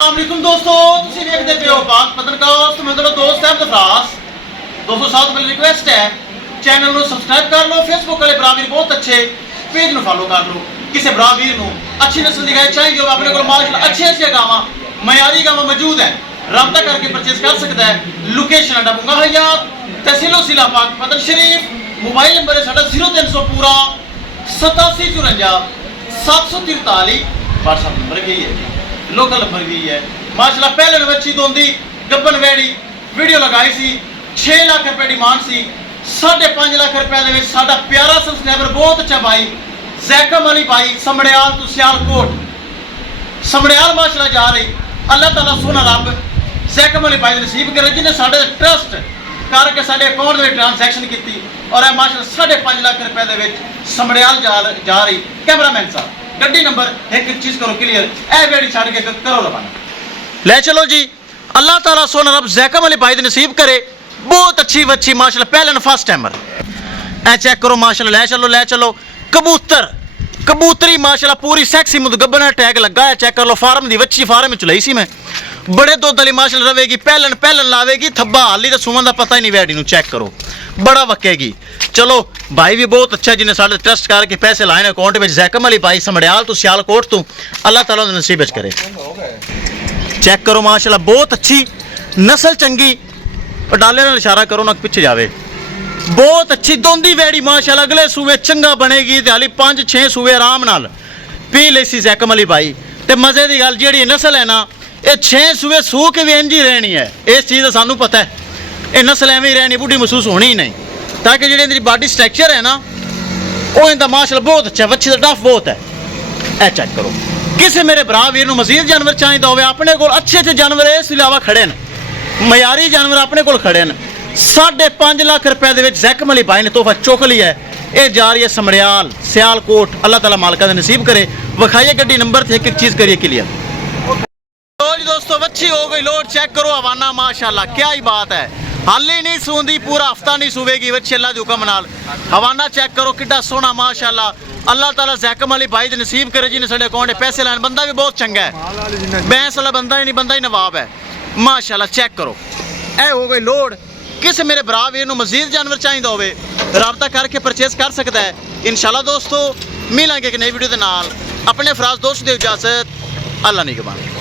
अस्सलामुअलैकुम दोस्तों, तुसी देखदे पे हो पाक पत्रकास्ट। मैं तेरा दोस्त है अब्दुल्लाह। दोस्तों साथ मेरी रिक्वेस्ट है, चैनल ਨੂੰ ਸਬਸਕ੍ਰਾਈਬ ਕਰ ਲਓ। ਫੇਸਬੁੱਕ ਵਾਲੇ ਭਰਾ ਵੀਰ ਬਹੁਤ ਅੱਛੇ पेज ਨੂੰ ਫਾਲੋ ਕਰ ਲਓ। ਕਿਸੇ ਭਰਾ ਵੀਰ ਨੂੰ अच्छी नस्ल ਦੀ गाय चाहिए हो, अपने को माशाल्लाह अच्छे गावां मयारी गावां मौजूद है, रब्ता करके परचेज कर सकता है। लोकेशन अड्डा बुंगा हयात, तहसीलो जिला पाक पतन शरीफ। मोबाइल नंबर है साडा 0300 पूरा 8754 743। व्हाट्सएप नंबर भी है, लोकल नंबर भी है माशाल्लाह। पहले ने बच्ची दोंदी गब्बन वेड़ी वीडियो लगाई सी, 6 लाख रुपए डिमांड सी। 5.5 लाख रुपए दे विच साडा प्यारा सब्सक्राइबर बहुत अच्छा भाई जैकम अली भाई समड़ियाल तो सियालकोट समड़ियाल माशाल्लाह जा रही। अल्लाह ताला सोना रब जैकम अली भाई नसीब करे जिन्हें साडे ट्रस्ट करके साडे अकाउंट में ट्रांसैक्शन की और माशाल्लाह 5.5 लाख रुपए दे विच समड़ियाल जा रही। कैमरामैन साहब गड्डी नंबर एक चीज करो क्लियर, ए वेड़ी छड़ के करो रवाना ले चलो जी। अल्लाह ताला सोना रब जैकम अली भाई नसीब करे। बहुत अच्छी बच्ची माशाल्लाह, पहले फर्स्ट टाइमर। ए चेक करो माशाल्लाह, ले चलो कबूतर कबूतरी माशाल्लाह पूरी सैक्सी मुदगब्बन टैग लगा है। चेक कर लो, फार्म दी बच्ची फार्म में चलाई सी मैं, बड़े दुध वाली माशाल्लाह रवेगी। पहलन लावेगी, थब्बा हाली तो सुमन का पता ही नहीं वैडी नूं। चेक करो बड़ा वकेगी। चलो भाई भी बहुत अच्छा जिन्हें साढ़े ट्रस्ट करके पैसे लाए ने अकाउंट में। जैकम अली भाई समड़ियाल तो सियालकोट तो, अल्लाह ताला नसीब करे। चेक करो माशाल्लाह बहुत अच्छी नस्ल, चंगी डाले नाल इशारा करो ना पिछे जावे। बहुत अच्छी दोंदी वैड़ी माशाल्लाह, अगले सूबे चंगा बनेगी ते हाली 5-6 सूबे आराम नाल पी लेसी जैकम अली भाई। ते मजे की गल जी नस्ल है ना, ये 6 सूबे सू के भी इंज ही रहनी है। इस चीज़ का सानू पता है, ये नस्ल एवं ही रहनी, बुढ़ी महसूस होनी ही नहीं। ताकि जी इनकी बॉडी स्ट्रक्चर है ना, वो इनका माशाल्लाह बहुत अच्छा, बच्ची का डफ बहुत है। ए चेक करो, किसी मेरे भरा वीर मजीद जानवर चाहिए हो, अपने को अच्छे जानवर इस अलावा खड़े हैं, मयारी जानवर अपने को खड़े हैं। 5.5 लाख रुपए के जैकम अली भाई ने तोहफा चुक लिया है। ये जा रही है समड़ियाल सियालकोट, अल्लाह ताला मालिका नसीब करे। विखाइए गड्डी नंबर थे, एक चीज़ करिए क्लियर। दोस्तों बच्ची हो गई लोड, चेक करो हवाना माशाल्लाह, क्या ही बात है। हाली नहीं सूंदी, पूरा हफ्ता नहीं सूवेगी बच्ची अल्लाह के हुक्म नाल। हवाना चेक करो कितना सोहना माशाल्लाह। अल्लाह ताला जैकम अली भाई नसीब करे जिन्हें साढ़े अकाउंट में पैसे लाने। बंदा भी बहुत चंगा है, बैंस वाला बंदा ही नहीं, बंदा ही नवाब है माशाल्लाह। चेक करो ए हो गई लोड। किस मेरे भरा वीर मजीद जानवर चाहिए होवे, राबता करके परचेज कर सकता है। इंशाल्लाह दोस्तों मिलेंगे एक नई वीडियो के नाल। अपने फराज दोस्त दे इजाजत, अल्लाह निगहबान।